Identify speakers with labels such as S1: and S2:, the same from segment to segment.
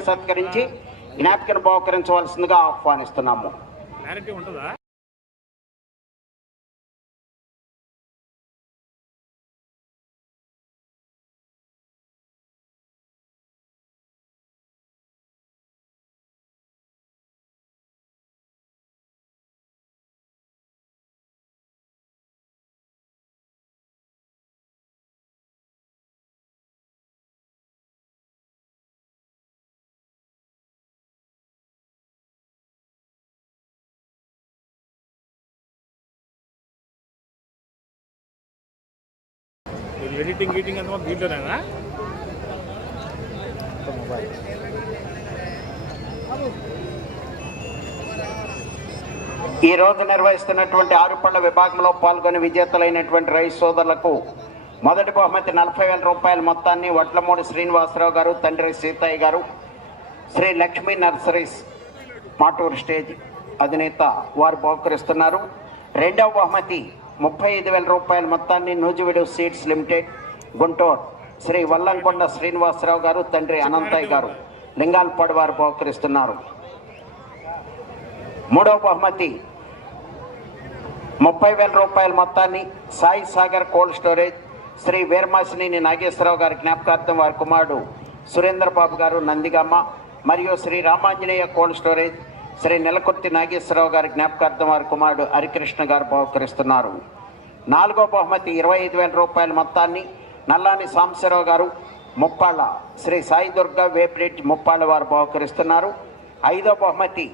S1: సత్కరించి జ్ఞాపికను బహుకరించవలసిందిగా ఆహ్వానిస్తున్నాము.
S2: ఎడిటింగ్ గీటింగ్ అంతా దీంట్లోనేనా?
S1: ఈ రోజు నిర్వహిస్తున్నటువంటి ఆరుపళ్ళ విభాగంలో పాల్గొని విజేతలైనటువంటి రైతు సోదరులకు మొదటి బహుమతి నలభై వేల రూపాయల మొత్తాన్ని వడ్లమూడి శ్రీనివాసరావు గారు తండ్రి సీతయ్య గారు శ్రీ లక్ష్మీ నర్సరీస్ మాటూరు స్టేజ్ అధినేత వారు బహుకరిస్తున్నారు. రెండవ బహుమతి ముప్పై ఐదు వేల రూపాయల మొత్తాన్ని నూజివీడు సీడ్స్ లిమిటెడ్ గుంటూరు. శ్రీ వల్లంకొండ శ్రీనివాసరావు గారు తండ్రి అనంతయ్య గారు లింగాలపాడు వారు బహుకరిస్తున్నారు. మూడవ బహుమతి ముప్పై వేల రూపాయల మొత్తాన్ని సాయి సాగర్ కోల్డ్ స్టోరేజ్ శ్రీ వీరమాసినేని నాగేశ్వరరావు గారి జ్ఞాపకార్థం వారి కుమారుడు సురేంద్రబాబు గారు నందిగమ్మ మరియు శ్రీ రామాంజనేయ కోల్డ్ స్టోరేజ్ శ్రీ నెలకొర్తి నాగేశ్వరరావు గారి జ్ఞాపకార్థం వారి కుమారుడు హరికృష్ణ గారు బహుకరిస్తున్నారు. నాలుగో బహుమతి ఇరవై ఐదు వేల రూపాయల మొత్తాన్ని నల్లాని సాంబశివరావు గారు ముప్పాళ్ళ శ్రీ సాయి దుర్గా వేప్రిడ్జ్ ముప్పాళ్ళ వారు బహుకరిస్తున్నారు. ఐదో బహుమతి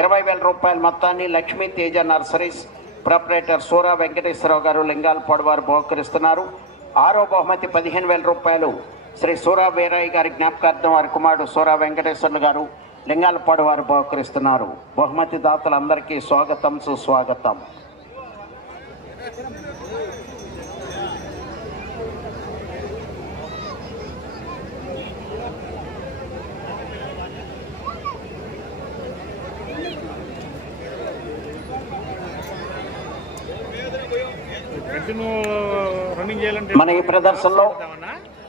S1: ఇరవై వేల రూపాయల మొత్తాన్ని లక్ష్మీ తేజ నర్సరీస్ ప్రొపరేటర్ సూరా వెంకటేశ్వరరావు గారు లింగాలపాడు వారు బహుకరిస్తున్నారు. ఆరో బహుమతి పదిహేను వేల రూపాయలు శ్రీ సూరా వీరయ్య గారి జ్ఞాపకార్థం వారి కుమారుడు సూరా వెంకటేశ్వర్లు గారు లింగాలపాడు వారు బహుకరిస్తున్నారు బహుమతి దాతలందరికీ స్వాగతం సుస్వాగతం మన ఈ ప్రదర్శనలో?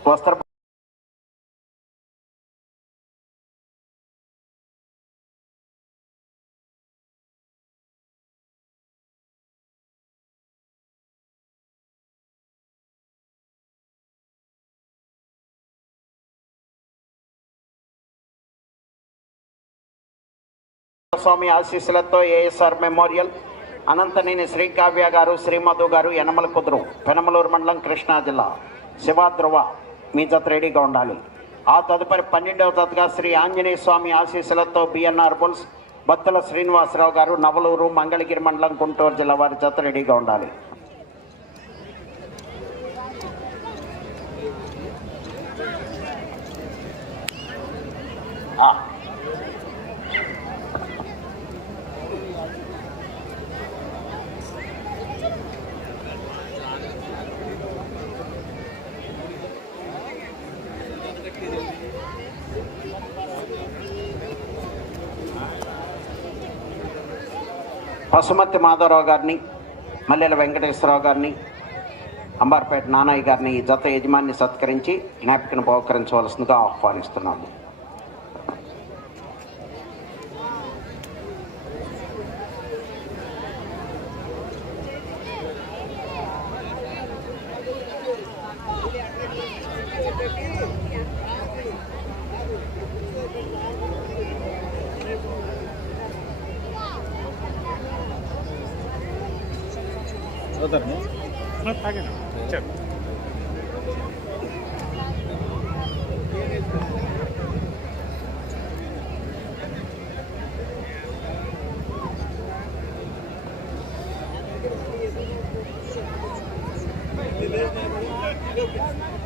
S1: వస్త్ర స్వామి ఆశీస్సులతో ఏఎస్ఆర్ మెమోరియల్ అనంతనేని శ్రీ కావ్య గారు శ్రీమధు గారు యనమల కుదురు పెనమలూరు మండలం కృష్ణా జిల్లా శివాధ్రువ మీ జత రెడీగా ఉండాలి ఆ తదుపరి పన్నెండవ జతగా శ్రీ ఆంజనేయ స్వామి ఆశీస్సులతో బిఎన్ఆర్ బుల్స్ బత్తుల శ్రీనివాసరావు గారు నవలూరు మంగళగిరి మండలం గుంటూరు జిల్లా వారి జత రెడీగా ఉండాలి పశుమతి మాధవరావు గారిని మల్లెల వెంకటేశ్వరరావు గారిని అంబార్పేట నానయ్య గారిని ఈ జత యజమాని సత్కరించి జ్ఞాపికను బహుకరించవలసిందిగా ఆహ్వానిస్తున్నాము.
S2: সদর থাকে না চল Thank you.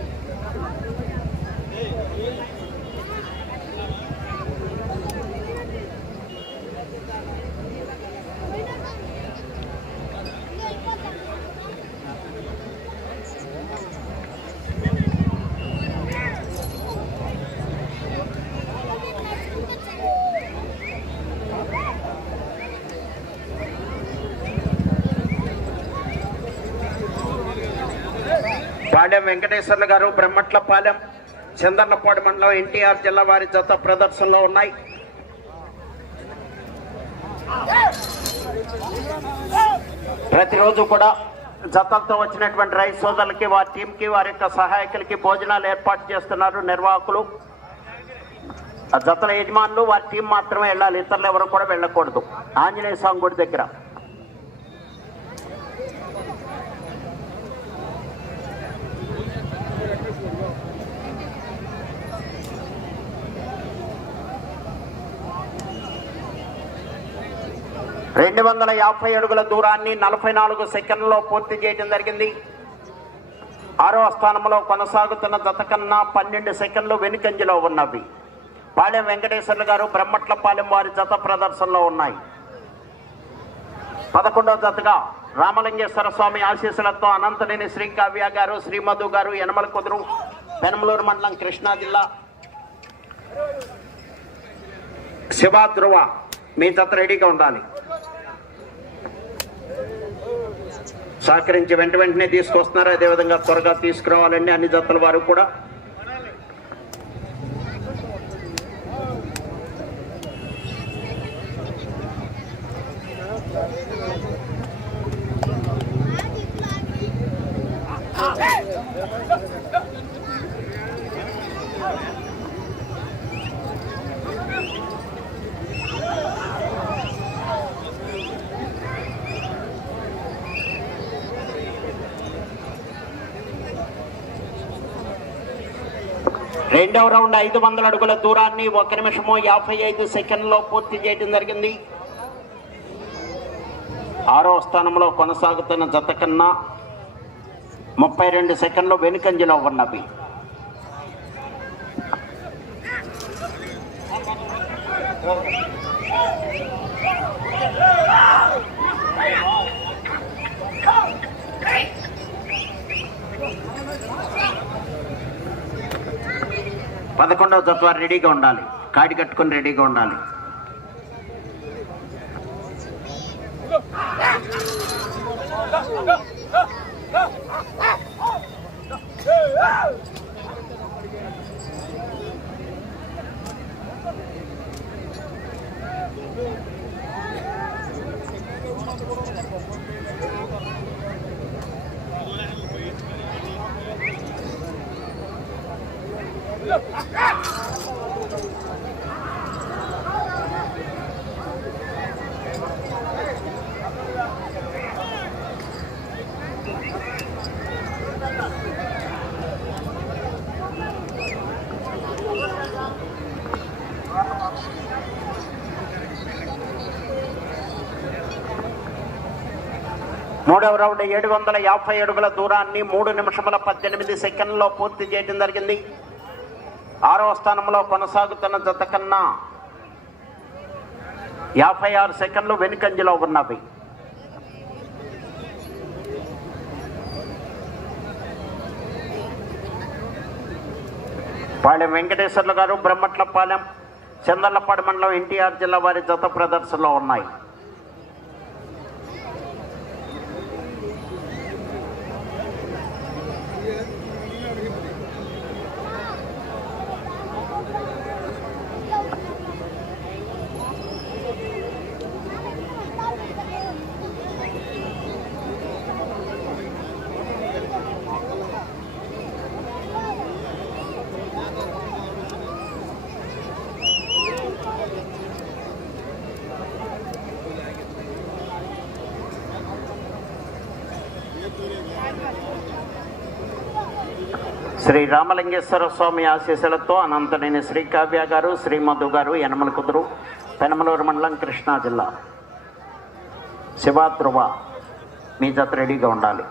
S1: పాలెం వెంకటేశ్వర్లు గారు బ్రహ్మట్లపాలెం చందర్లపాడు మండలం ఎన్టీఆర్ జిల్లా వారి జత ప్రదర్శనలో ఉన్నాయి. ప్రతిరోజు కూడా జతలతో వచ్చినటువంటి రైతు సోదరులకి వారి టీంకి వారి యొక్క సహాయకులకి భోజనాలు ఏర్పాటు చేస్తున్నారు నిర్వాహకులు. జతల యజమానులు వారి టీం మాత్రమే వెళ్ళాలి. ఇతరులు ఎవరు కూడా వెళ్ళకూడదు. ఆంజనేయ స్వామి గుడి దగ్గర. వందల యాభై అడుగుల దూరాన్ని నలభై నాలుగు సెకండ్లలో పూర్తి చేయడం జరిగింది. ఆరో స్థానంలో కొనసాగుతున్న జత కన్నా పన్నెండు సెకండ్లు వెనుకంజలో ఉన్నవి. పాలెం వెంకటేశ్వర్లు గారు బ్రహ్మట్లపాలెం వారి జత ప్రదర్శనలో ఉన్నాయి. పదకొండవ జతగా రామలింగేశ్వర స్వామి ఆశీస్సులతో అనంతనేని శ్రీ కావ్య గారు శ్రీమధు గారు యనమల కుదురు పెనమలూరు మండలం కృష్ణా జిల్లా. శివ ధ్రువ మీ జత రెడీగా ఉండాలి. సహకరించి వెంట వెంటనే తీసుకొస్తున్నారు. అదేవిధంగా త్వరగా తీసుకురావాలండి. అన్ని జతల వారు కూడా రెండవ రౌండ్ ఐదు వందల అడుగుల దూరాన్ని ఒక నిమిషము యాభై ఐదు సెకండ్లో పూర్తి చేయడం జరిగింది. ఆరో స్థానంలో కొనసాగుతున్న జత కన్నా ముప్పై రెండు సెకండ్లు వెనుకంజలో ఉన్నవి. పదకొండవ జత వారు రెడీగా ఉండాలి. కాడి కట్టుకొని రెడీగా ఉండాలి. మూడవ రౌండ్ ఏడు వందల యాభై అడుగుల దూరాన్ని మూడు నిమిషముల పద్దెనిమిది సెకండ్లో పూర్తి చేయడం జరిగింది. ఆరవ స్థానంలో కొనసాగుతున్న జత కన్నా యాభై ఆరు సెకండ్లు వెనుకంజలో ఉన్నవి. పాలెం వెంకటేశ్వర్లు గారు బ్రహ్మట్లపాలెం చందర్లపాడు మండలం ఎన్టీఆర్ జిల్లా వారి జత ప్రదర్శనలో ఉన్నాయి. శ్రీ రామలింగేశ్వర స్వామి ఆశీస్సులతో అనంతనేని శ్రీ కావ్య గారు శ్రీ మధు గారు యనమల కుదురు పెనమలూరు మండలం కృష్ణా జిల్లా. శివాధ్రువ మీ జత రెడీగా ఉండాలి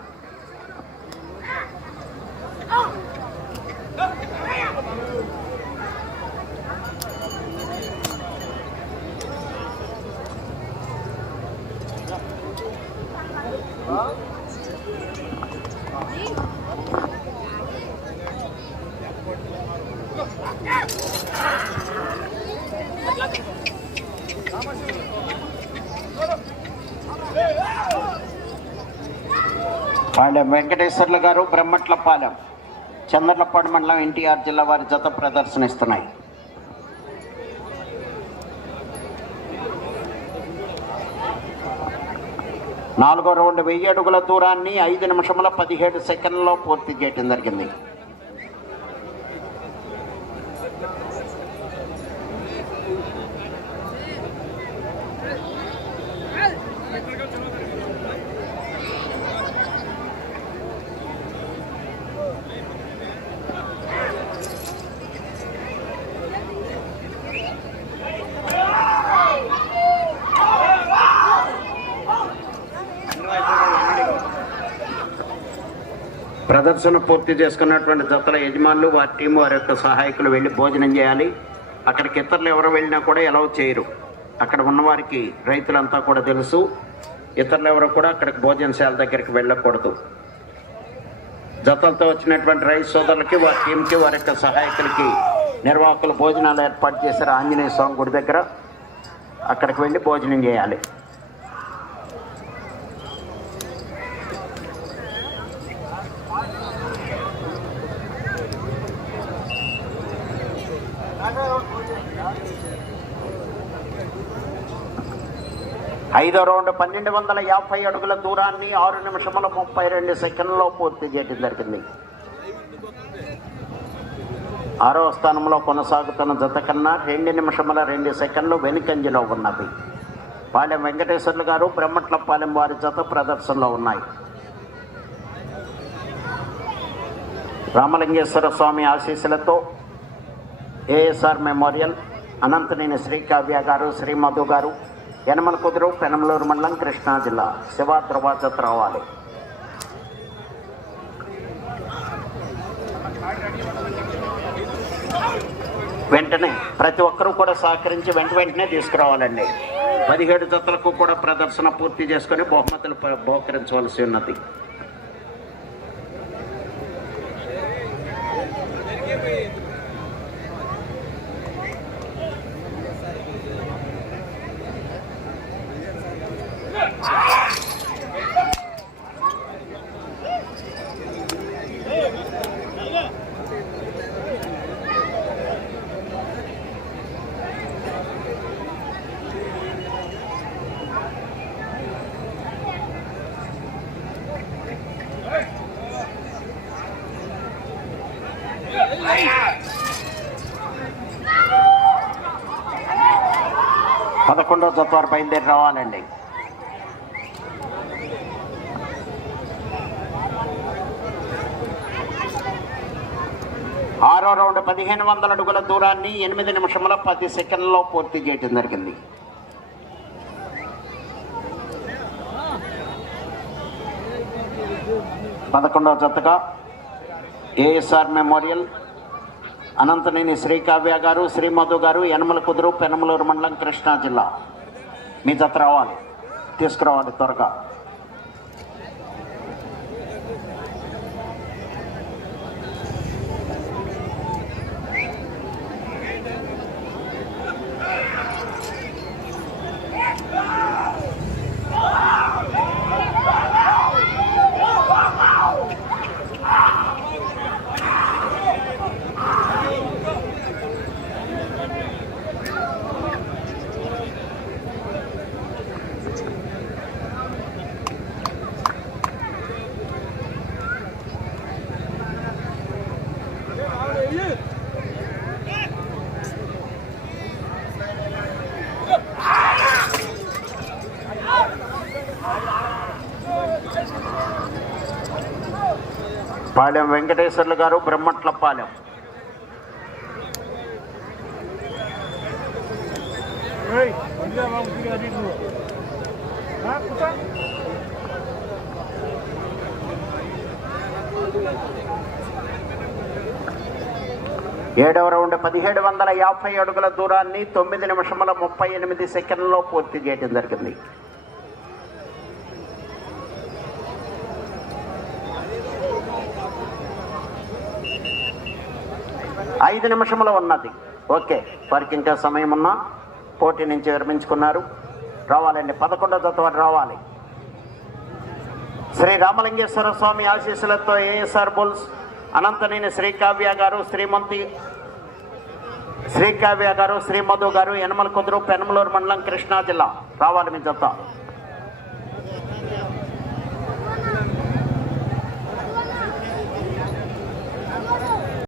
S1: పాలెం వెంకటేశ్వర్లు గారు బ్రహ్మట్లపాలెం చంద్రలపాడు మండలం ఎన్టీఆర్ జిల్లా వారి జత ప్రదర్శనిస్తున్నాయి. నాలుగో రౌండ్ వెయ్యి అడుగుల దూరాన్ని ఐదు నిమిషముల పదిహేడు సెకండ్లలో పూర్తి చేయడం జరిగింది. ప్రదర్శన పూర్తి చేసుకున్నటువంటి జతల యజమానులు వారి టీం వారి యొక్క సహాయకులు వెళ్ళి భోజనం చేయాలి. అక్కడికి ఇతరులు ఎవరు వెళ్ళినా కూడా ఎలా చేయరు. అక్కడ ఉన్నవారికి రైతులంతా కూడా తెలుసు. ఇతరులు ఎవరు కూడా అక్కడికి భోజనశాల దగ్గరికి వెళ్ళకూడదు. జతలతో వచ్చినటువంటి రైతు సోదరులకి వారి టీంకి వారి యొక్క సహాయకులకి నిర్వాహకులు భోజనాలు ఏర్పాటు చేశారు ఆంజనేయ స్వామి గుడి దగ్గర. అక్కడికి వెళ్ళి భోజనం చేయాలి. ఐదో రౌండ్ పన్నెండు వందల యాభై అడుగుల దూరాన్ని ఆరు నిమిషముల ముప్పై రెండు సెకండ్లో పూర్తి చేయడం జరిగింది. ఆరో స్థానంలో కొనసాగుతున్న జత కన్నా రెండు నిమిషముల రెండు సెకండ్లు వెనుకంజలో ఉన్నవి పాలెం వెంకటేశ్వర్లు గారు బ్రహ్మట్లపాలెం వారి జత ప్రదర్శనలో ఉన్నాయి. రామలింగేశ్వర స్వామి ఆశీస్సులతో ఏఎస్ఆర్ మెమోరియల్ అనంతనేని శ్రీకావ్య గారు శ్రీ మధు గారు యనమల కుదురు పెనమలూరు మండలం కృష్ణా జిల్లా. శివ ధ్రువాజత్ రావాలి. వెంటనే ప్రతి ఒక్కరూ కూడా సహకరించి వెంట వెంటనే తీసుకురావాలండి. పదిహేడు జతలకు కూడా ప్రదర్శన పూర్తి చేసుకొని బహుమతులు బహుకరించవలసి ఉన్నది. పదకొండో వారు బయలుదేరి రావాలండి. ఆరో రౌండ్ పదిహేను వందల అడుగుల దూరాన్ని ఎనిమిది నిమిషముల పది సెకండ్లలో పూర్తి చేయటం జరిగింది. పదకొండవ జతగా ఏఎస్ఆర్ మెమోరియల్. అనంతనేని శ్రీ కావ్య గారు శ్రీమధు గారు యనమల కుదురు పెనమలూరు మండలం కృష్ణా జిల్లా. మీ జత రావాలి తీసుకురావాలి పాలెం వెంకటేశ్వర్లు గారు బ్రహ్మట్ల పాలెం
S2: ఏయ్, కొద్దిగా బాబు, కొద్దిగా అటు ఇటు నువ్వు. ఆ, కూర్చో.
S1: ఏడవ రౌండ్ పదిహేడు వందల యాభై అడుగుల దూరాన్ని తొమ్మిది నిమిషముల ముప్పై ఎనిమిది సెకండ్లలో పూర్తి చేయడం జరిగింది ఐదు నిమిషములు ఉన్నది. ఓకే వారికి ఇంకా సమయం ఉన్నా పోటీ నుంచి విరమించుకున్నారు. రావాలండి పదకొండో జత రావాలి. శ్రీ రామలింగేశ్వర స్వామి ఆశీస్సులతో ఏఎస్ఆర్ బుల్స్ అనంతనేని శ్రీకావ్య గారు శ్రీమంతి శ్రీకావ్య గారు శ్రీమధు గారు యనమల కుదురు పెనమలూరు మండలం కృష్ణా జిల్లా. రావాలి మీ జత.